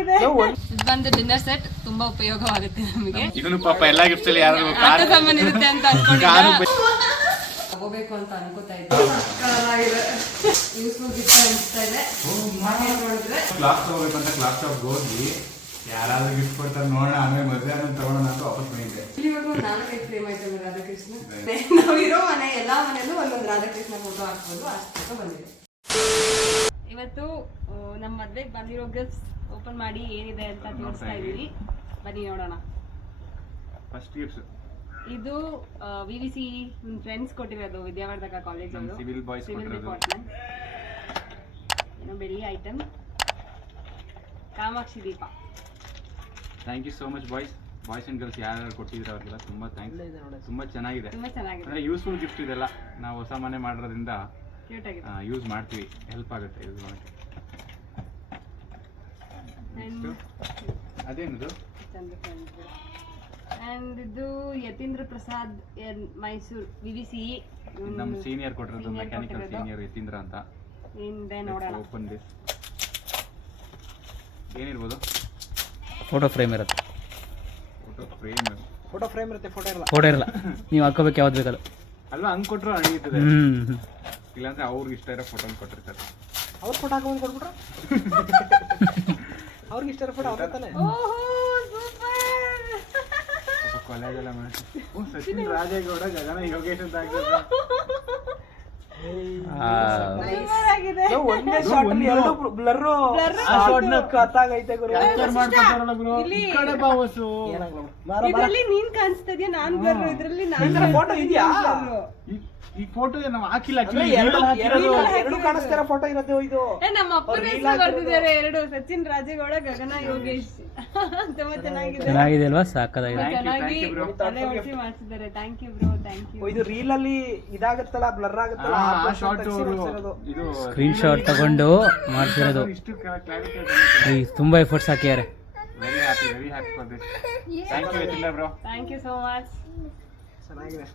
ಇದು ಬಂದು dinner set ತುಂಬಾ ಉಪಯೋಗವಾಗುತ್ತೆ ನಮಗೆ. ಇದನ್ನು ಪಾಪ ಎಲ್ಲಾ ಗಿಫ್ಟ್ಸ್ ಅಲ್ಲಿ ಯಾರು ಆಟ ಸಾಮಾನು ಇರುತ್ತೆ ಅಂತ ಅನ್ಕೊಂಡು ಅನ್ಕೊಂಡಿದ್ದೆ ತಗೋಬೇಕು ಅಂತ ಅನ್ಕೋತಾ ಇದ್ದೆ. ಯೂಸ್ಫುಲ್ ಗಿಫ್ಟ್ ಅನಿಸ್ತಾ ಇದೆ. ಕ್ಲಾಸ್ ತಗೋಬೇಕಂತ ಕ್ಲಾಸ್ ಟಾಪ್ ಹೋಗಿ ಯಾರಾದ್ರೂ ಗಿಫ್ಟ್ ಕೊಡ್ತಾರೆ ನೋಡೋಣ ಆಮೇಲೆ ಮದುವೆ ಅನ್ನೋದು ತಗೊಳ್ಳೋಣ ಅಂತ ವಾಪಸ್ ಬಂದಿದ್ದೆ. ಇಲ್ಲಿವರೆಗೂ ನಾಲ್ಕೈದು ಫ್ರೇಮ್ ಆಯ್ತು ರಾಧಾಕೃಷ್ಣ. ನಾವಿರೋ ಮನೆ ಎಲ್ಲಾ ಮನೆಯಲ್ಲೂ ಒಂದೊಂದು ರಾಧಾಕೃಷ್ಣ ಫೋಟೋ ಹಾಕ್ಬೋದು ಅಷ್ಟು ಬಂದಿದೆ. ಇವತ್ತು ನಮ್ಮ ಮದ್ವೆಗೆ ಬಂದಿರೋ ಗಿಫ್ಟ್ಸ್ ಓಪನ್ ಮಾಡಿ ಏನಿದೆ ಅಂತ ತೋರಿಸ್ತಾ ಇದೀವಿ ಬನ್ನಿ ನೋಡೋಣ. ಫಸ್ಟ್ ಗಿಫ್ಟ್ಸ್ ಇದು ವಿ ವಿ ಸಿ ಫ್ರೆಂಡ್ಸ್ ಕೊಟ್ಟಿರೋದು ವಿದ್ಯಾವರ್ಧಕ ಕಾಲೇಜ್ ಅವರು. ಸಿವಿಲ್ ಬಾಯ್ಸ್ ಸಿವಿಲ್ ಕೊಟ್ಟಿರೋದು. ಡಿಪಾರ್ಟ್ಮೆಂಟ್ ಏನೋ ಬೆಳ್ಳಿ item Kamakshi Deepa. Thank you so much boys boys and girls ಯಾರು ಕೊಟ್ಟಿದ್ರು ಅವ್ರಿಗೆಲ್ಲ ತುಂಬಾ ಥ್ಯಾಂಕ್ಸ್ ತುಂಬಾ ಚೆನ್ನಾಗಿದೆ. ತುಂಬಾ ಚೆನ್ನಾಗಿದೆ. ಅಂದ್ರೆ ಯೂಸ್ಫುಲ್ ಗಿಫ್ಟ್ ಇದೆಲ್ಲ. ನಾವು ಹೊಸ ಮನೆ ಮಾಡಿರೋದ್ರಿಂದ ಕ್ಯೂಟ್ ಆಗಿದೆ. ಯೂಸ್ ಮಾಡ್ತೀವಿ. ಹೆಲ್ಪ್ ಆಗುತ್ತೆ. ಯೂಸ್ ಮಾಡೋಕ್ಕೆ And ಅದೇನದು? ಅಂಡ್ ಇದು Yathindra Prasad N Mysuru V V C ನಮ್ಮ ಸೀನಿಯರ್ ಕೊಟ್ಟಿರೋದು ಮೆಕ್ಯಾನಿಕಲ್ ಸೀನಿಯರ್ ಯತೀಂದ್ರ ಅಂತ. ಹಿಂದೆ ನೋಡೋಣ. ಓಪನ್ ದಿಸ್ ಏನಿರ್ಬೋದು? ಫೋಟೋ ಫ್ರೇಮ್ ಇರುತ್ತೆ. ಫೋಟೋ ಫ್ರೇಮ್ ಫೋಟೋ ಫ್ರೇಮ್ ಇರುತ್ತೆ ಫೋಟೋ ಇರಲ್ಲ. ಫೋಟೋ ಇರಲ್ಲ. ನೀವು ಹಾಕೋಬೇಕು ಯಾವ್ದು ಬೇಕಲ್ಲ ಅಲ್ವಾ ಹಂಗ್ ಕೊಟ್ಟರು ಅಣಿಯುತ್ತದೆ ಇಲ್ಲಾಂದ್ರೆ ಅವ್ರಿಗೆ ಇಷ್ಟ ಇರೋ ಫೋಟೋ ಕೊಟ್ಟಿರ್ತಾರೆ. ಅವ್ರು ಫೋಟೋ ಹಾಕೊಂಡು ಕೊಟ್ಬಿಟ್ರ? ಅವ್ರಿಗೆ ಇಷ್ಟ ಫೋಟೋ ಅವ್ರ ತಾನೆ? ಕಾಲೇಜ್ ಎಲ್ಲ ಮಾಡಿ ಸಚಿನ್ ರಾಜೇಗೌಡ ಗಗನ ಯೋಗೇಶ್ ಅಂತ ಹಾಕಿದ್ರು ಒಂದೇ ಶಾರ್ಟ್ ಅಲ್ಲಿ ಎರಡು ಬ್ಲರ್ ಆ ಶಾರ್ಟ್ನ ಕತ್ತಾಗೈತೆ ಗುರು. ಇದ್ರಲ್ಲಿ ನೀನ್ ಕಾಣಿಸ್ತಾ ಇದೆಯಾ? ನಾನ್ ಬ್ಲರ್ ಇದ್ರಲ್ಲಿ ನಾನು ಫೋಟೋ ಇದೆಯಾ? ಈ- ಫೋಟೋ ನಾವು ಹಾಕಿಲ್ಲ actually ಎರಡು ಹಾಕಿರೋದು. ಎರಡು- ಕಾಣಿಸ್ತಿರೋ ಫೋಟೋ ಇರೋದು ಇದು. ಏ, ನಮ್ಮ ಅಪ್ಪನ ಹೆಸರು ಬರ್ದಿದ್ದಾರೆ ಎರಡು. ಸಚಿನ್ ರಾಜೇಗೌಡ ಗಗನ ಯೋಗೇಶ್. ತುಂಬಾ ಚೆನ್ನಾಗಿದೆ. ಚೆನ್ನಾಗಿದೆ ಅಲ್ವಾ? ಸಾಕದಾಗಿದೆ. ಚೆನ್ನಾಗಿ. ತಲೆ thank you bro thank you ಇದು ರೀಲ್ ಅಲ್ಲಿ ಇದಾಗತ್ತಲ್ಲ ಬ್ಲರ್ ಆಗುತ್ತಲ್ಲ ಆ, ಆ ಆ ಶಾರ್ಟ್ ತೆಗ್ಸಿ ಅವರು ಮಾಡ್ಸಿರೋದು. ಇದು ಸ್ಕ್ರೀನ್ ಶಾಟ್ ತಗೊಂಡು ಮಾಡ್ತಿರೋದು ಇಷ್ಟು ಕ್ಲಾರಿಟಿ ತುಂಬಾ ಎಫರ್ಟ್ಸ್ ಹಾಕಿದ್ದಾರೆ very happy very happy for this thank you bro thank you so much ಚೆನ್ನಾಗಿದೆ.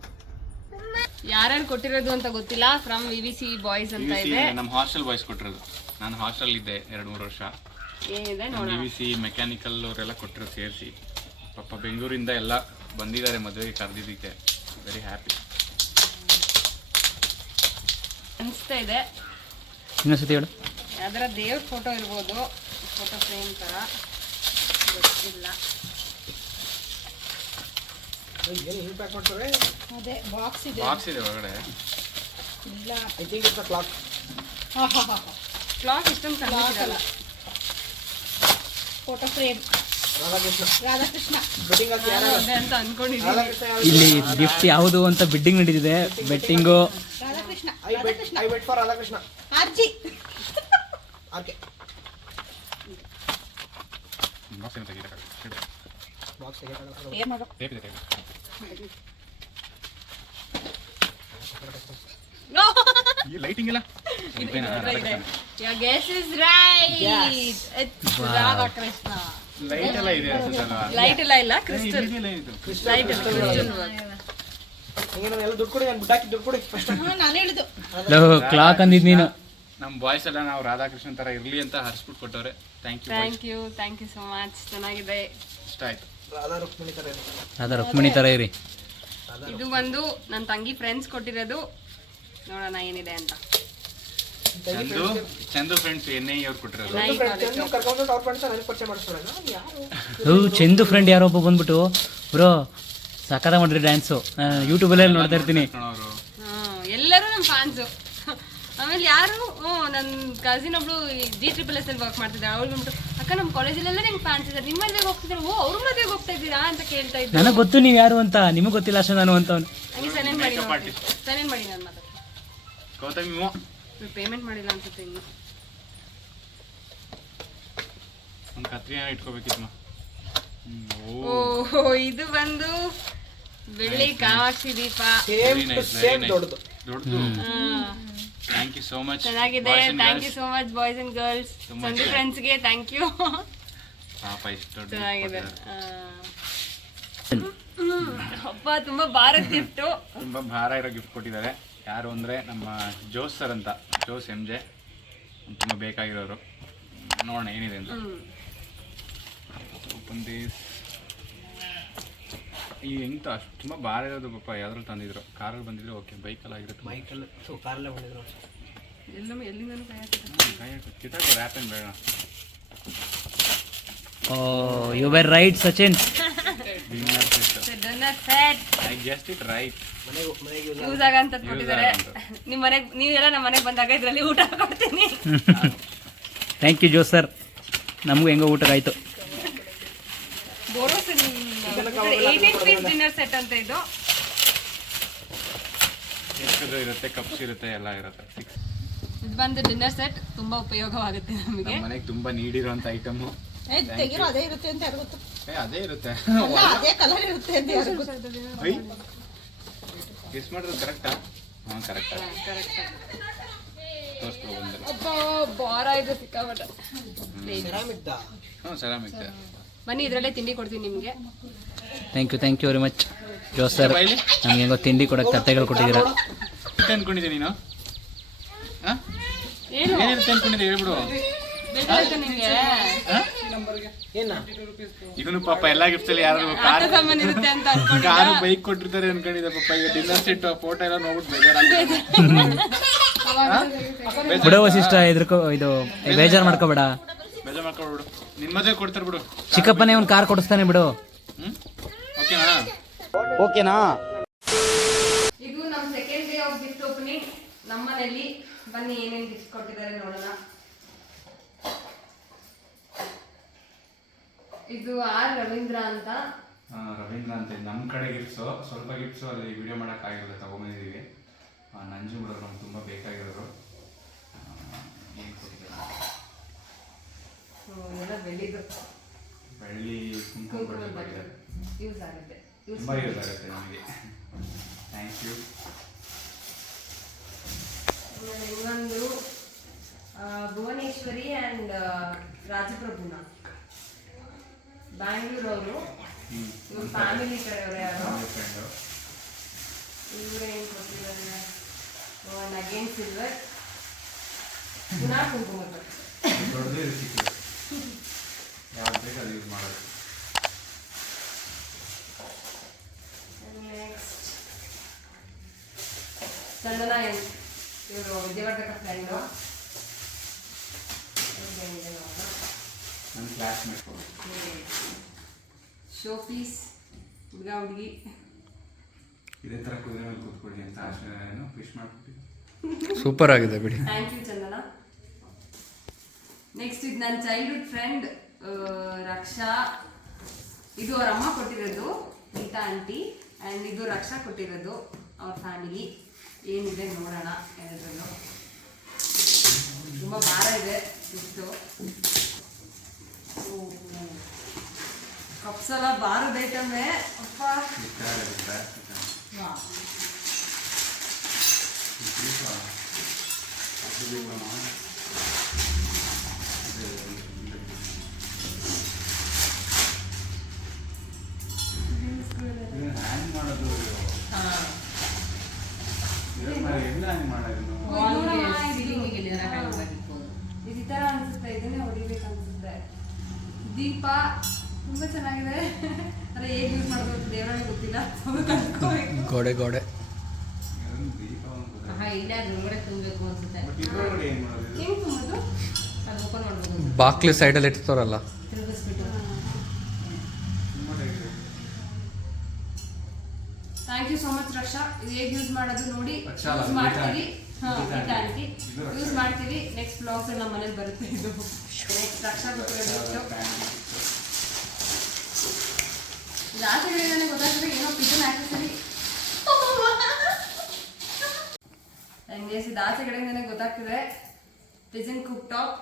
ಯಾರ್ಯಾರು ಕೊಟ್ಟಿರೋದು ಅಂತ ಗೊತ್ತಿಲ್ಲ. From V V C boys ಅಂತ ಇದೆ. ನಮ್ಮ ಹಾಸ್ಟೆಲ್ ಬಾಯ್ಸ್ ಕೊಟ್ಟಿರೋದು. ನಾನು ಹಾಸ್ಟೆಲ್ ಇದ್ದೆ ಎರಡು ಮೂರು ವರ್ಷ. ಏನಿದೆ ಬಿ ನೋಡೋಣ. ವಿ ಸಿ ಮೆಕ್ಯಾನಿಕಲ್ ಅವರೆಲ್ಲ ಕೊಟ್ಟಿರೋ ಸೇರಿಸಿ. ಪಾಪ ಬೆಂಗಳೂರಿಂದ ಎಲ್ಲ ಬಂದಿದ್ದಾರೆ ಮದುವೆಗೆ ಕರೆದಿದ್ದಕ್ಕೆ. ವೆರಿ ಹ್ಯಾಪಿ ಅನಿಸ್ತಾ ಇದೆ. ಇನ್ನೊಂದ್ಸತಿ ಹೇಳು. ಅದರ ದೇವ್ರ ಫೋಟೋ ಇರ್ಬೋದು. ಫೋಟೋ ಫ್ರೇಮ್ ಥರ ಗೊತ್ತಿಲ್ಲ ಏನು ಹಿಂಗ್ ಪ್ಯಾಕ್ ಮಾಡ್ತಾರೆ ಅದೇ ಬಾಕ್ಸ್ ಇದೆ. ಬಾಕ್ಸ್ ಇದೆ ಒಳಗಡೆ. I think it's clock cloth ಇಷ್ಟೊಂದು ಚೆನ್ನಾಗಿರಲ್ಲ ಫೋಟೋ ಫ್ರೇಮ್ ರಾಧಾಕೃಷ್ಣ. ಅಂತ ಅನ್ಕೊಂಡಿದ್ದೀನಿ ಇಲ್ಲಿ ಗಿಫ್ಟ್ ಯಾವುದು ಅಂತ ಬಿಡ್ಡಿಂಗ್ ನಡೀತಿದೆ. Betting Radhakrishna. I bet for Radhakrishna. ಅರ್ಜಿ ಓಕೆ ಬಾಕ್ಸ್ ಬಾಕ್ಸ್ ಏನ್ ಟೇಪ್ ಈ ಲೈಟಿಂಗ್ ಲೈಟ್ ಎಲ್ಲ ಇದೆ ಅನ್ಸುತ್ತಲ್ವಾ? ಲೈಟ್ ಇಲ್ಲ ಕ್ರಿಸ್ಟಲ್ ಲೈಟ್ ಕ್ಲಾಕ್ ಅಂದಿದ್ ನೀನು. ನಮ್ಮ ಬಾಯ್ಸ್ ಎಲ್ಲ ನಾವು ರಾಧಾಕೃಷ್ಣನ್ ತರ ಇರ್ಲಿ ಅಂತ ಹರ್ಸ್ಬಿಟ್ಟು ಕೊಟ್ಟವ್ರೆ. Thank you thank you thank you so much ಚೆನ್ನಾಗಿದೆ. ಇಷ್ಟ ಆಯ್ತು. ರಾಧಾ ರುಕ್ಮಿಣಿ ತರ ಏನು ಅದ ರುಕ್ಮಿಣಿ ತರ ಇರಿ. ಇದು ಬಂದು ನನ್ನ ತಂಗಿ ಫ್ರೆಂಡ್ಸ್ ಕೊಟ್ಟಿರೋದು. ನೋಡೋಣ ಏನಿದೆ ಅಂತ. ಚಂದು ಚಂದು ಫ್ರೆಂಡ್ಸ್ ಎನ್ಐ ಅವ್ರು ಕೊಟ್ಟಿರೋದು. ನೈ ಚಂದು ಕರ್ಕೊಂಡು ಅವ್ರ ಫ್ರೆಂಡ್ಸ್ ನನಗೆ ಪರಿಚಯ ಮಾಡಿಸ್ಕೊಡೋಣ ಯಾರು? ಹ್ಞೂ ಚಂದು ಫ್ರೆಂಡ್ ಯಾರೊಬ್ಬ ಬಂದ್ಬಿಟ್ಟು ಬ್ರೋ ಮಾಡ್ರಿ ಮಾಡಿರಿ ಡ್ಯಾನ್ಸು ಯೂಟ್ಯೂಬಲ್ಲೇ ನೋಡ್ತಾ ಇರ್ತೀನಿ. ಹ್ಮ್, ಎಲ್ಲರೂ ನಮ್ಮ ಫ್ಯಾನ್ಸ್ ಆಮೇಲೆ ಯಾರು? ಹ್ಞೂ ನನ್ನ ಕಸಿನ್ ಒಬ್ಳು ಜಿ ಟ್ರಿಪಲ್ ಎಸ್ ಅಲ್ಲಿ ವರ್ಕ್ ಮಾಡ್ತಿದ್ದಾರೆ. ಅವಳು ಬಂದ್ಬಿಟ್ಟು ಅಕ್ಕ ನಮ್ಮ ಕಾಲೇಜಲ್ಲೆಲ್ಲ ನಿಮ್ಗೆ ಫ್ಯಾನ್ಸ್ ಇದ್ದಾರೆ ನಿಮ್ಮ ಮದುವೆಗೆ ಹೋಗ್ತಿದ್ದಾರೆ ಓ ಅವ್ರ ಮದುವೆಗೆ ಹೋಗ್ತಾ ಇದ್ದೀರಾ ಅಂತ ಕೇಳ್ತಾ ಇದ್ದೆ. ನನಗೆ ಗೊತ್ತು ನೀವು ಯಾರು ಅಂತ. ನಿಮಗೆ ಗೊತ್ತಿಲ್ಲ ಅಷ್ಟೇ ನಾನು ಅಂತ ಅವ್ನು. ಹಂಗೆ ಸೈಲೆಂಟ್ ಮಾಡಿ Makeup ಸೈಲೆಂಟ್ ಮಾಡಿ ನನ್ನ ಮಾತಾಡ್ತೀನಿ ಗೌತಮಿ ಮೋ. ಪೇಮೆಂಟ್ ಮಾಡಿಲ್ಲ ಅನ್ಸುತ್ತೆ ಇನ್ನು. ಒಂದು ಕತ್ರಿ ಇಟ್ಕೋಬೇಕಿತ್ತು ಹ್ಮ್ ಓ. ಓ ಇದು ಬಂದು ಬೆಳ್ಳಿ ಕಾಮಾಕ್ಷಿ ದೀಪ. Same to nice, very same nice. ದೊಡ್ಡದು. ದೊಡ್ಡದು. ಹ್ಮ್. ಥ್ಯಾಂಕ್ ಯು ಸೋ ಮಚ್ ಚೆನ್ನಾಗಿದೆ thank you so much boys and girls ತುಂಬಾ ಸಂಜು ಫ್ರೆಂಡ್ಸ್ಗೆ ಥ್ಯಾಂಕ್ ಯು ಪಾಪ ಇಷ್ಟು ಚೆನ್ನಾಗಿದೆ. ಅಪ್ಪ ತುಂಬಾ ಭಾರತ್ ಗಿಫ್ಟು ತುಂಬಾ ಭಾರ ಇರೋ ಗಿಫ್ಟ್ ಕೊಟ್ಟಿದ್ದಾರೆ. ಯಾರು ಅಂದ್ರೆ ನಮ್ಮ ಜೋಸ್ ಸರ್ ಅಂತ. ಜೋಸ್ ಎಂ ಜೆ ತುಂಬಾ ಬೇಕಾಗಿರೋರು. ನೋಡೋಣ ಏನಿದೆ ಅಂತ. ಓಪನ್ ದಿಸ್ ಈ ಎಂತ ಅಷ್ಟು ತುಂಬ ಭಾರ ಇರೋದು ಪಾಪ ಯಾವ್ದ್ರಲ್ಲಿ ತಂದಿದ್ರು? ಕಾರಲ್ಲಿ ಬಂದಿದ್ರು ಓಕೆ ಬೈಕಲ್ಲಿ ಆಗಿರುತ್ತೆ ಮೈಕಲ್ ಕಾರಲ್ಲೇ ಬಂದಿದ್ರು. ಎಲ್ಲೂ ಕೈ ರ್ಯಾಪ್ ಏನು ಬೇಡ. ಓ you were right Sachin dinner set I just it right use use ಆಗಂತ ಕೊಟ್ಟಿದ್ದಾರೆ. ನಿಮ್ಮ ಮನೆಗೆ ನೀವೆಲ್ಲ ನಮ್ಮ ಮನೆಗೆ ಬಂದಾಗ ಇದರಲ್ಲಿ ಊಟ ಕೊಡ್ತೀನಿ ಥ್ಯಾಂಕ್ ಯು ಜೋ ಸರ್ ನಮಗೂ ಹೆಂಗೋ ಊಟಕ್ಕಾಯ್ತು ಬೋರೋಸ್ ಪೀಸ್ ಡಿನ್ನರ್ ಸೆಟ್ ಅಂತ ಇದು. ಎಷ್ಟು ಇರುತ್ತೆ ಕಪ್ಸ್ ಇರುತ್ತೆ ಎಲ್ಲ ಇರುತ್ತೆ. ಸಿಕ್ಸ್ ಇದು ಬಂದು ಡಿನ್ನರ್ ಸೆಟ್ ತುಂಬಾ ಉಪಯೋಗವಾಗುತ್ತೆ ನಮಗೆ. ಮನೆಗೆ ತುಂಬಾ ನೀಡಿರುವಂತ ಐಟಮು ತೆಗಿರೋ ಅದೇ ಇರುತ್ತೆ ಅಂತ ಯಾರು ಗೊತ್ತು? ಏ ಅದೇ ಇರುತ್ತೆ. ಅಲ್ಲ, ಅದೇ ಕಲರ್ ಇರುತ್ತೆ ಅಂತ ಯಾರು ಗೊತ್ತು? ಐ ಗೆಸ್ ಮಾಡಿರೋದು ಕರೆಕ್ಟಾ ಹಾಂ ಕರೆಕ್ಟಾ ಕರೆಕ್ಟ್ ತೋರಿಸ್ಕೊ ಬಂದರು. ಅಬ್ಬಾ ಬಾರ ಇದು ಸಿಕ್ಕಾಬಟ್ಟೆ ಸಿರಾಮಿಕ್ ದಾ ಹ್ಞೂ ಸರಾಮಿಕ್ ಬನ್ನಿ ಇದರಲ್ಲೇ ತಿಂಡಿ ಕೊಡ್ತೀನಿ ನಿಮಗೆ. Thank you thank you very much Jo sir ನಮ್ಗೆ ಹೆಂಗೋ ತಿಂಡಿ ಕೊಡೋಕೆ ತಟ್ಟೆಗಳು ಕೊಟ್ಟಿದ್ದೀರಾ? ಅಂದ್ಕೊಂಡಿದ್ದೀನಿ ಅನ್ಕೊಂಡಿದ್ದೆ ನೀನು. ಹಾಂ? ಏನಿರುತ್ತೆ ಅನ್ಕೊಂಡಿದ್ದೆ ಹೇಳ್ಬಿಡು. ಬೇಕಾಯ್ತು ನಿಮಗೆ ಏನ? ಇವನು ಪಾಪ ಎಲ್ಲ ಗಿಫ್ಟಲ್ಲಿ ಯಾರು ಆಟ ಕಾರ್ ಸಾಮಾನು ಇರುತ್ತೆ ಅಂತ ಅನ್ಕೊಂಡಿದ್ದ. ಕಾರು ಬೈಕ್ ಕೊಟ್ಟಿರ್ತಾರೆ ಅನ್ಕೊಂಡಿದ್ದೆ ಪಾಪ. ಈಗ ಡಿನ್ನರ್ ಸೆಟ್ ಫೋಟೋ ಎಲ್ಲ ನೋಡ್ಬಿಟ್ಟು ಬೇಜಾರಾಗಿದೆ ಬಿಡೋ ವಸಿಷ್ಠ ಇದ್ರಕೋ ಇದು ಬೇಜಾರು ಮಾಡ್ಕೋಬೇಡ. ಬೇಜಾರು ಮಾಡ್ಕೊಬಿಡು ನಿಮ್ಮ ಮದುವೆ ಕೊಡ್ತಾರೆ ಬಿಡು. ಚಿಕ್ಕಪ್ಪನೇ ಒಂದು ಕಾರ್ ಕೊಡಿಸ್ತಾನೆ ಬಿಡು. ಓಕೆನಾ ಓಕೆನಾ ಇದು ನಮ್ಮ second day of gift opening ನಮ್ಮನೇಲಿ. ಬನ್ನಿ ಏನೇನು ಗಿಫ್ಟ್ ಕೊಟ್ಟಿದ್ದಾರೆ ನೋಡೋಣ. ಇದು ಆರ್ ರವೀಂದ್ರ ಅಂತ. ಆ, ರವೀಂದ್ರ ಅಂತ. ನಮ್ಮ ಕಡೆ ಗಿಫ್ಟ್ಸು ಸ್ವಲ್ಪ ಗಿಫ್ಟ್ಸು ಅಲ್ಲಿ ವಿಡಿಯೋ ಮಾಡೋಕ್ಕಾಗಿಲ್ಲ ತಗೊಂಬಂದಿದ್ದೀವಿ ಆ, ನಂಜು ಬಿಡೋರು ನಮ್ಗೆ ತುಂಬ ಬೇಕಾಗಿರೋರು. ಏನು ಕೊಟ್ಟಿದ್ದಾರೆ? ಹ್ಮ್, ಎಲ್ಲ ಬೆಳ್ಳಿದು. ಬೆಳ್ಳಿ ಕುಂಕುಮ ಕುಂಕುಮ ಬಟ್ಟೆ ಬಟ್ಟೆ. ಕೊಟ್ಟಿದ್ದಾರೆ ಯೂಸ್ ಆಗುತ್ತೆ ತುಂಬ ಯೂಸ್ ಆಗುತ್ತೆ ನಮಗೆ. ಥ್ಯಾಂಕ್ ಯು ಆಮೇಲೆ ಇನ್ನೊಂದು ಆ, ಭುವನೇಶ್ವರಿ ಆ್ಯಂಡ್ ರಾಜಪ್ರಭುನ ಬ್ಯಾಂಗ್ಳೂರ್ ಅವರು ಇವ್ರ ಫ್ಯಾಮಿಲಿ ಕಡೆಯವರು ಯಾರು ಇವರೇ ಏನು ಕೊಟ್ಟಿದ್ದಾರೆ ಒನ್ ಅಗೇನ್ ಸಿಲ್ವರ್ ಪುನಃ ಕುಂಕುಮ ದೊಡ್ಡದೇ ಸಿಕ್ಕಿದೆ ಯಾವ್ದು ಬೇಕು ಅದು ಯೂಸ್ ಮಾಡೋದು ನೆಕ್ಸ್ಟ್ ಚಂದನ ಇವರು ವಿದ್ಯಾವರ್ಧಕ ಫ್ರೆಂಡು ನನ್ನ ಕ್ಲಾಸ್ಮೇಟ್ ಶೋ ಪೀಸ್ ಹುಡುಗ ಹುಡುಗಿ. ಇದೇ ಥರ ಕುದುರೆ ಮೇಲೆ ಕೂತ್ಕೊಳ್ಳಿ ಅಂತ ಆಶೆ ಫಿಶ್ ವಿಶ್ ಮಾಡ್ಬಿಟ್ಟು ಸೂಪರ್ ಆಗಿದೆ ಬಿಡಿ. Thank you Chandana. ನೆಕ್ಸ್ಟ್ ಇದು ನನ್ನ ಚೈಲ್ಡ್ಹುಡ್ ಫ್ರೆಂಡ್ ರಕ್ಷಾ. ಇದು ಅವ್ರ ಅಮ್ಮ ಕೊಟ್ಟಿರೋದು ಗೀತಾ ಆಂಟಿ ಆ್ಯಂಡ್ ಇದು ರಕ್ಷಾ ಕೊಟ್ಟಿರೋದು ಅವ್ರ ಫ್ಯಾಮಿಲಿ ಏನಿದೆ ನೋಡೋಣ ಎಲ್ಲರಲ್ಲೂ ತುಂಬ ಭಾರ ಇದೆ ಇಷ್ಟು ಕಪ್ಸ್ ಎಲ್ಲ ಭಾರದ ಐಟಮೇ ಅಪ್ಪ ಈ ಓಪನ್ ಗೋಡೆ. ಬಾಕ್ಲಿ ಸೈಡಲ್ಲಿ ಇಡ್ತಾರಲ್ಲ. Thank you so much Raksha. ಇದು ಹೇಗೆ ಯೂಸ್ ಮಾಡೋದು ನೋಡಿ ಯೂಸ್ ಮಾಡ್ತೀವಿ. ಯೂಸ್ ಮಾಡ್ತೀವಿ. ನೆಕ್ಸ್ಟ್ ಬ್ಲಾಗ್ಸ್ ನಮ್ಮ ಮನೇಲಿ ಬರುತ್ತೆ ಇದು. ನೆಕ್ಸ್ಟ್ ರಕ್ಷಾ ಗೊತ್ತಿರೋದು ಜಾಸ್ತಿ ನನಗೆ ಗೊತ್ತಾಗ್ತದೆ. ಏನೋ ಪಿಜನ್ ಆಕ್ಸೆಸರಿ ನನಗೆ ಇದು ನನಗೆ ಗೊತ್ತಾಗ್ತಿದೆ ಪಿಜನ್ ಕುಕ್ ಟಾಪ್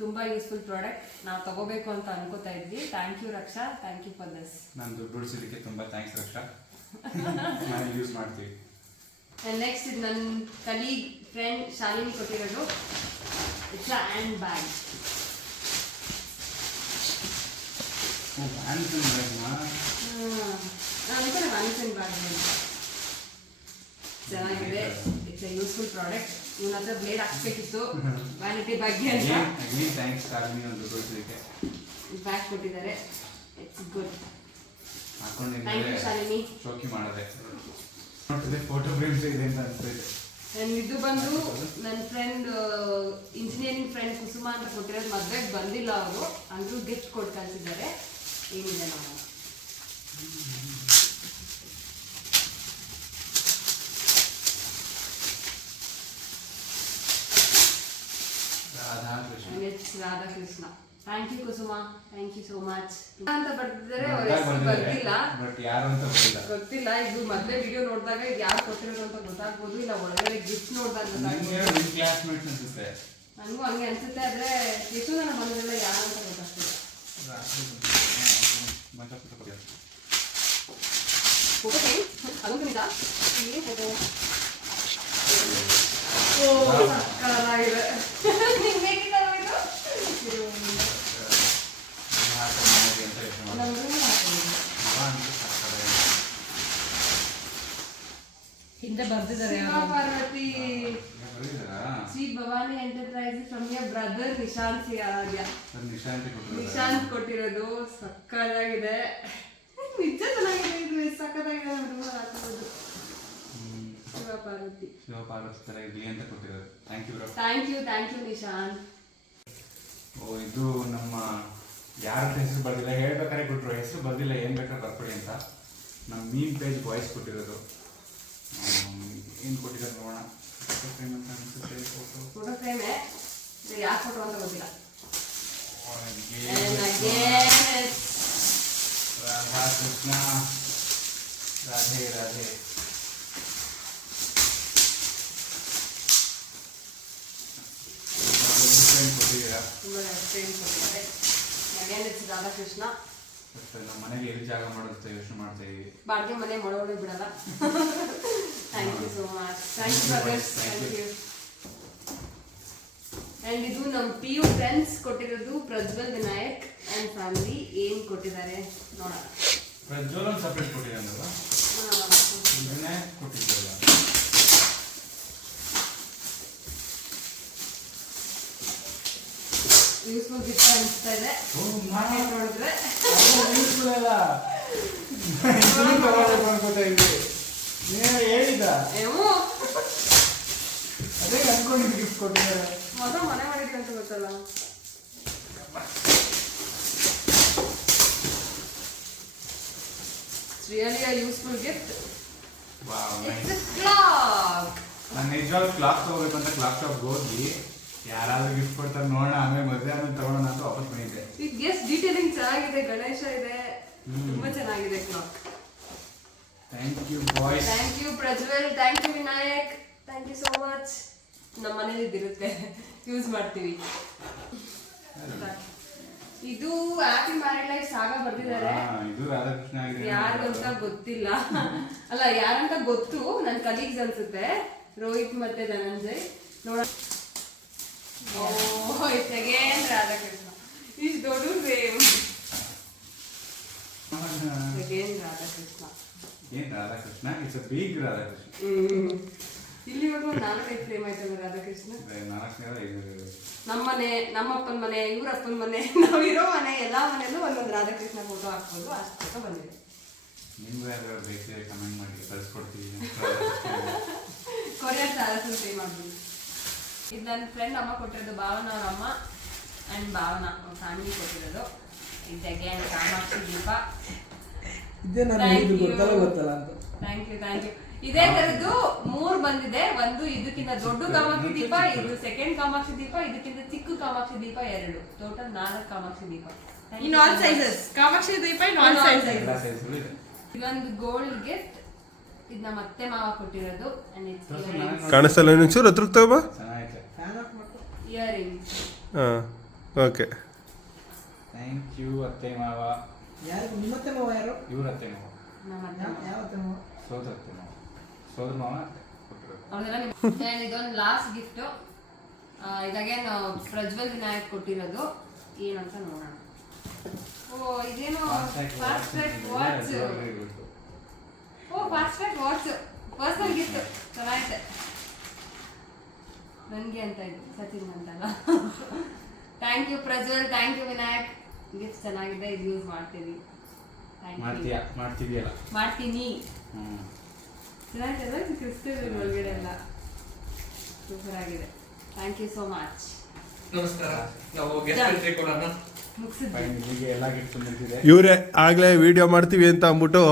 ತುಂಬ ಯೂಸ್ಫುಲ್ ಪ್ರಾಡಕ್ಟ್ ನಾವು ತಗೋಬೇಕು ಅಂತ ಅನ್ಕೋತಾ ಇದ್ವಿ. Thank you Raksha. Thank you for this ನಾನು ದುಡ್ಡು ಉಳಿಸೋದಕ್ಕೆ ತುಂಬ ಥ್ಯಾಂಕ್ಸ್ ರಕ್ಷಾ. ನಾನು ಯೂಸ್ ಮಾಡ್ತೀವಿ. ನೆಕ್ಸ್ಟ್ ಇದು ನನ್ನ ಕಲೀಗ್ ಫ್ರೆಂಡ್ ಶಾಲಿನಿ ಕೊಟ್ಟಿರೋದು. ಇಟ್ಸ್ ಹ್ಯಾಂಡ್ ಬ್ಯಾಗ್ ನಾನು ಬ್ಯಾನ್ಸನ್ ಬ್ಯಾಗ್ನಾ? ನಾನು ಅನ್ಕೊಂಡೆ ವ್ಯಾನ್ಸನ್ ಬ್ಯಾಗ್ ಚೆನ್ನಾಗಿದೆ. ಇಟ್ಸ್ ಎ ಯೂಸ್ಫುಲ್ ಪ್ರಾಡಕ್ಟ್ ಇವನ ಹತ್ರ ಬ್ಲೇಡ್ ಹಾಕ್ಬೇಕಿತ್ತು ವ್ಯಾನಿಟಿ ಬಗ್ಗೆ ಅಂತ. ಥ್ಯಾಂಕ್ಸ್ ಒಂದು ತೋರಿಸಲಿಕ್ಕೆ ಬ್ಯಾಗ್ ಕೊಟ್ಟಿದ್ದಾರೆ. It's good Thank you, Shalini. ಶೋಕಿ ಮಾಡದೆ. ನೋಡ್ತಿದ್ದೆ ಫೋಟೋ ಫ್ರೇಮ್ಸ್ ಇದೆ ಅಂತ ಅನ್ಸ್ತೈತೆ And ಇದು ಬಂದು ನನ್ನ ಫ್ರೆಂಡ್ ಇಂಜಿನಿಯರಿಂಗ್ ಫ್ರೆಂಡ್ ಕುಸುಮ ಅಂತ ಕೊಟ್ಟಿರೋದು ಮದ್ವೆಗೆ ಬಂದಿಲ್ಲ ಅವರು. ಅಂದ್ರೂ ಗಿಫ್ಟ್ ಕೊಟ್ಟು ಕಳಿಸಿದ್ದಾರೆ. ಏನಿದೆ ನಾವು Radha Krishna. Radhakrishna thank you Kusuma. Thank you so much ಅಂತ ಬರ್ತಿದ್ದಾರೆ ಅವ್ರ ಹೆಸರು ಬರ್ತಿಲ್ಲ ಅಂತ ಗೊತ್ತಿಲ್ಲ. ಇದು ಮೊದಲೇ ವಿಡಿಯೋ ನೋಡಿದಾಗ ಇದು ಯಾರು ಕೊಟ್ಟಿರೋದು ಅಂತ ಗೊತ್ತಾಗ್ಬೋದು. ಇಲ್ಲ ಒಳಗಡೆ ಗಿಫ್ಟ್ ನೋಡಿದಾಗ ನನಗೂ ಹಂಗೆ ಅನ್ಸುತ್ತೆ ಆದ್ರೆ ಎಷ್ಟು ಜನ ಬಂದಿರಲ್ಲ ಯಾರು ಅಂತ ಗೊತ್ತಾಗ್ತಿಲ್ಲ. ಫೋಟೋ ಇಲ್ಲಿ ಫೋಟೋ ಹಿಂದೆ ಬರ್ದಿದ್ದಾರೆ Parvathi? Shri Bhavani enterprise from your brother Nishanth ಅದು ನಿಶಾಂತಿ ಕೊಟ್ಟಿರೋದು. ಸಕ್ಕದಾಗಿದೆ ನಿಜ ಚೆನ್ನಾಗಿದೆ ಇದು ಎಷ್ಟು ಪಾರ್ವತಿ. ಶಿವ ಪಾರ್ವತಿ ತರ ಇರ್ಲಿ ಅಂತ ಕೊಟ್ಟಿರೋದು. Thank you bro thank you thank you Nishan ಓ ಇದು ನಮ್ಮ ಯಾರ ಹೆಸರು ಬರ್ದಿಲ್ಲ ಹೇಳ್ಬೇಕಾದ್ರೆ ಕೊಟ್ಟರು ಹೆಸರು ಬರ್ದಿಲ್ಲ ಏನು ಬೇಕಾದ್ರೆ ಬರ್ಕೊಡಿ ಅಂತ. ನಮ್ಮ ಮೀನ್ ಪೇಜ್ ವಾಯ್ಸ್ ಕೊಟ್ಟಿರೋದು. ಏನು ಕೊಟ್ಟಿರೋದು ನೋಡೋಣ. ಫೋಟೋ ಫ್ರೇಮ್ ಅಂತ ಅನ್ಸುತ್ತೆ ಫೋಟೋ ಫೋಟೋ ಫ್ರೇಮೇ ಯಾಕೆ ಫೋಟೋ ಅಂತ ಗೊತ್ತಿಲ್ಲ. ರಾಧಾ ಕೃಷ್ಣ ರಾಧೆ ರಾಧೆ ಕೊಟ್ಟಿದ್ದೀರಾ ತುಂಬಾ ಫ್ರೇಮ್ ಕೊಟ್ಟಿದ್ದಾರೆ ಅಗೇನ್ ರಾಧಾಕೃಷ್ಣ ನಮ್ಮ ಮನೇಲಿ ಎಲ್ಲಿ ಜಾಗ ಮಾಡುತ್ತೆ ಯೋಚನೆ ಮಾಡ್ತಾ ಇದೀವಿ. ಬಾಡಿಗೆ ಮನೆ ಮಾಡೋಳು ಬಿಡಲ್ಲ. Thank you so much thank you brothers thank you and ಇದು ನಮ್ಮ ಪಿ ಯು ಫ್ರೆಂಡ್ಸ್ ಕೊಟ್ಟಿರೋದು ಪ್ರಜ್ವಲ್ ವಿನಾಯಕ್ ಅಂಡ್ ಫ್ಯಾಮಿಲಿ ಏನ್ ಕೊಟ್ಟಿದ್ದಾರೆ ನೋಡೋಣ. ಪ್ರಜ್ವಲ್ ಒಂದು ಸಪ್ರೇಟ್ ಕೊಟ್ಟಿರೋದು ಇದನ್ನೇ ಕೊಟ್ಟಿದ್ದಲ್ಲ ಯೂಸ್ಫುಲ್ ಗಿಫ್ಟ್ ಅನಿಸ್ತಾ ಇದೆ. ಮಾರ್ಕೆಟ್ ನೋಡಿದ್ರೆ. ನೀನು ಹೇಳಿದ ಏಮೋ ಅದೇ ಅನ್ಕೊಂಡಿದ್ದು ಗಿಫ್ಟ್ ಕೊಟ್ಟಿದ್ದಾರೆ ಮೊದಲು ಮನೆ ಮಾಡಿದ್ವಿ ಅಂತ ಗೊತ್ತಲ್ಲ. Really a useful gift wow nice class clock ನಾನು ನಿಜವಾಗ್ಲೂ ಕ್ಲಾಕ್ ಶಾಪ್ಗೆ ಹೋಗಿ ಯಾರಾದ್ರೂ ಗಿಫ್ಟ್ ಕೊಡ್ತಾರೆ ನೋಡೋಣ ಆಮೇಲೆ ಮದುವೆ ಆಮೇಲೆ ತಗೊಳ್ಳೋಣ ಅಂತ ವಾಪಸ್ ಬಂದಿದ್ದೆ. ಇದು ಗೆಸ್ಟ್ ಡೀಟೇಲಿಂಗ್ ಚೆನ್ನಾಗಿದೆ ಗಣೇಶ ಇದೆ. ತುಂಬಾ ಚೆನ್ನಾಗಿದೆ clock thank you boys thank you Prajwal. Thank you Vinayak. Thank you so much ನಮ್ಮ ಮನೇಲಿ ಇದಿರುತ್ತೆ ಯೂಸ್ ಮಾಡ್ತೀವಿ. ಇದು ಹ್ಯಾಪಿ ಮ್ಯಾರಿಡ್ ಲೈಫ್ ಸಾಗ ಬರ್ದಿದ್ದಾರೆ. ಇದು ರಾಧಾಕೃಷ್ಣ ಅಂತ ಗೊತ್ತಿಲ್ಲ. ಅಲ್ಲ ಯಾರಂತ ಗೊತ್ತು. ನನ್ನ ಕಲೀಗ್ಸ್ ಅನ್ಸುತ್ತೆ. ರೋಹಿತ್ ಮತ್ತೆ ಧನಂಜಯ್. ನೋಡ ರಾಧಾಕೃಷ್ಣ. ಇಷ್ಟು ದೊಡ್ಡ ಸೇಮ್ ಅಗೇನ್ ರಾಧಾಕೃಷ್ಣ. ಏನ್ Radhakrishna? It's a big Radhakrishna. ಇಲ್ಲಿವರೆಗೂ ನಾಲ್ಕೈದು ಫ್ರೇಮ್ ಆಯ್ತಲ್ಲ ರಾಧಾಕೃಷ್ಣ? ನಾಲ್ಕನೇ ಐದು ನಮ್ಮನೆ ನಮ್ಮಪ್ಪನ ಮನೆ ಇವರಪ್ಪನ ಅಪ್ಪನ ಮನೆ ನಾವಿರೋ ಮನೆ ಎಲ್ಲ ಮನೆಯಲ್ಲೂ ಒಂದೊಂದು ರಾಧಾಕೃಷ್ಣ ಫೋಟೋ ಹಾಕ್ಬೋದು ಅಷ್ಟು ಫೋಟೋ ಬಂದಿದೆ. ನಿಮ್ಗೂ ಯಾರು ಬೇಕಿದ್ರೆ ಕಮೆಂಟ್ ಮಾಡಿ ಕಳ್ಸ್ಕೊಡ್ತೀವಿ ಕೊರಿಯರ್ ಸಾರಸ್ನ ಪೇ ಮಾಡ್ಬೋದು. ಇದು ನನ್ನ ಫ್ರೆಂಡ್ ಅಮ್ಮ ಕೊಟ್ಟಿರೋದು ಭಾವನ ಅವ್ರ ಅಮ್ಮ ಆ್ಯಂಡ್ ಭಾವನ ಅವ್ರ ಫ್ಯಾಮಿಲಿ ಕೊಟ್ಟಿರೋದು. ಇದು ಅಗೇನ್ ಕಾಮಾಕ್ಷಿ ದೀಪ. ಇದೇ ನಾನು ಗೊತ್ತಲ್ಲ ಗೊತ್ತಲ್ಲ ಅಂತ. ಥ್ಯಾಂಕ್ ಯು ಥ್ಯಾಂಕ್ ಯು ಇದೇ ತರದ್ದು ಮೂರ್ ಬಂದಿದೆ. ಒಂದು ಇದಕ್ಕಿಂತ ದೊಡ್ಡ ಕಾಮಾಕ್ಷಿ ದೀಪ ಇದು ಸೆಕೆಂಡ್ ಕಾಮಾಕ್ಷಿ ದೀಪ ಇದಕ್ಕಿಂತ ಚಿಕ್ಕ ಕಾಮಾಕ್ಷಿ ದೀಪ ಎರಡು. ಟೋಟಲ್ ನಾಲ್ಕು ಕಾಮಾಕ್ಷಿ ದೀಪ. ಇನ್ ಆಲ್ ಸೈಜಸ್ ಕಾಮಾಕ್ಷಿ ದೀಪ ಇನ್ ಆಲ್ ಸೈಜಸ್ ಇದೊಂದು ಗೋಲ್ಡ್ ಗಿಫ್ಟ್ ಇದು ನಮ್ಮ ಅತ್ತೆ ಮಾವ ಕೊಟ್ಟಿರೋದು ಅಂಡ್ ಇಟ್ಸ್ ನಾನೇ ಕಾಣಿಸ್ತಲ್ಲ ಇನ್ನೊಂಚೂರು ಹತ್ರಕ್ಕೆ ತಗೋಬಾ ಚೆನ್ನಾಗೈತೆ. ಫ್ಯಾನ್ ಆಫ್ ಮಾಡ್ಕೊ. ಇಯರಿಂಗ್ಸ್ ಹಾಂ ಓಕೆ. ಥ್ಯಾಂಕ್ ಯು ಅತ್ತೆ ಮಾವ. ಯಾರು ನಿಮ್ಮತ್ತೆ ಮಾವ ಯಾರು? ಇವ್ರ ಅತ್ತೆ ಮಾವ. ನಮ್ಮ ಅತ್ತೆ ಯಾವ ಅತ್ತೆ ಮಾವ? ಸೋದರ ಅತ್ತೆ ಮಾವ. ಸೋದರ ಮಾವ ಕೊಟ್ಟಿರೋದು. ಇದೊಂದು ಲಾಸ್ಟ್ ಗಿಫ್ಟ್ ಇದಾಗೇನ್ ಪ್ರಜ್ವಲ್ ವಿನಾಯಕ್ ಕೊಟ್ಟಿರೋದು. ಏನಂತ ನೋಡೋಣ. ಓ ಇದೇನು ಫಾಸ್ಟ್ ಟ್ರ್ಯಾಕ್ ವಾಚ್ ಓ Fastrack watch personal gift ಚೆನ್ನಾಗಿದೆ ನನಗೆ ಅಂತ ಇದು ಸಚಿನ್ ಅಂತಲ್ಲ. Thank you Prajwal. Thank you Vinayak. Gift ಚೆನ್ನಾಗಿದೆ. ಇದು ಯೂಸ್ ಮಾಡ್ತೀನಿ. ಥ್ಯಾಂಕ್ ಯು ಮಾಡ್ತೀಯಾ? ಮಾಡ್ತಿದ್ಯಲ್ಲ? ಮಾಡ್ತೀನಿ. ಹ್ಮ್. ಚೆನ್ನಾಗಿದೆ ಕ್ರಿಸ್ಟಲ್ ಒಳಗಡೆ ಎಲ್ಲ? ಸೂಪರ್ ಆಗಿದೆ. ಥ್ಯಾಂಕ್ ಯು ಸೋ ಮಚ್ ನಮಸ್ಕಾರ. ನಾವು ಗೆಸ್ಟ್ ಕೊಡೋಣ? ಇವರೇ ಆಗ್ಲೇ ವಿಡಿಯೋ ಮಾಡ್ತೀವಿ ಅಂತ ಅಂದ್ಬಿಟ್ಟು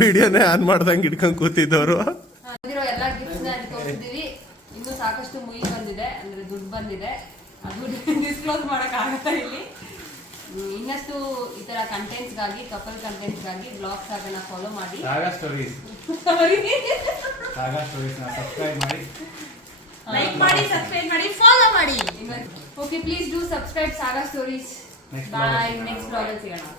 ವಿಡಿಯೋನೇ ಆನ್ ಮಾಡ್ದಂಗೆ ಇಟ್ಕೊಂಡು ಕೂತಿದ್ದವರು. ಎಲ್ಲ ಗಿಫ್ಟ್ಸ್ನ ತೋರಿಸಿದೀವಿ ಇನ್ನೂ ಸಾಕಷ್ಟು ಮುಯಿ ಬಂದಿದೆ ಅಂದ್ರೆ ದುಡ್ಡು ಬಂದಿದೆ. ಅದು ಡಿಸ್ಕ್ಲೋಸ್ ಇಲ್ಲಿ. ಇನ್ನಷ್ಟು ಈ ತರ ಕಂಟೆಂಟ್ಸ್ಗಾಗಿ ಕಪಲ್ ಕಂಟೆಂಟ್ಸ್ಗಾಗಿ ಬ್ಲಾಗ್ಸ್ ಆಗನ್ನ ಫಾಲೋ ಮಾಡಿ. ಸಾಗಾ ಸ್ಟೋರೀಸ್ ಸಾಗಾ ಸ್ಟೋರೀಸ್ನ ಸಬ್ಸ್ಕ್ರೈಬ್ ಮಾಡಿ. ಲೈಕ್ ಮಾಡಿ ಸಬ್ಸ್ಕ್ರೈಬ್ ಮಾಡಿ ಫಾಲೋ ಮಾಡಿ. Okay please do subscribe Saga Stories next next ചെയ്യണം.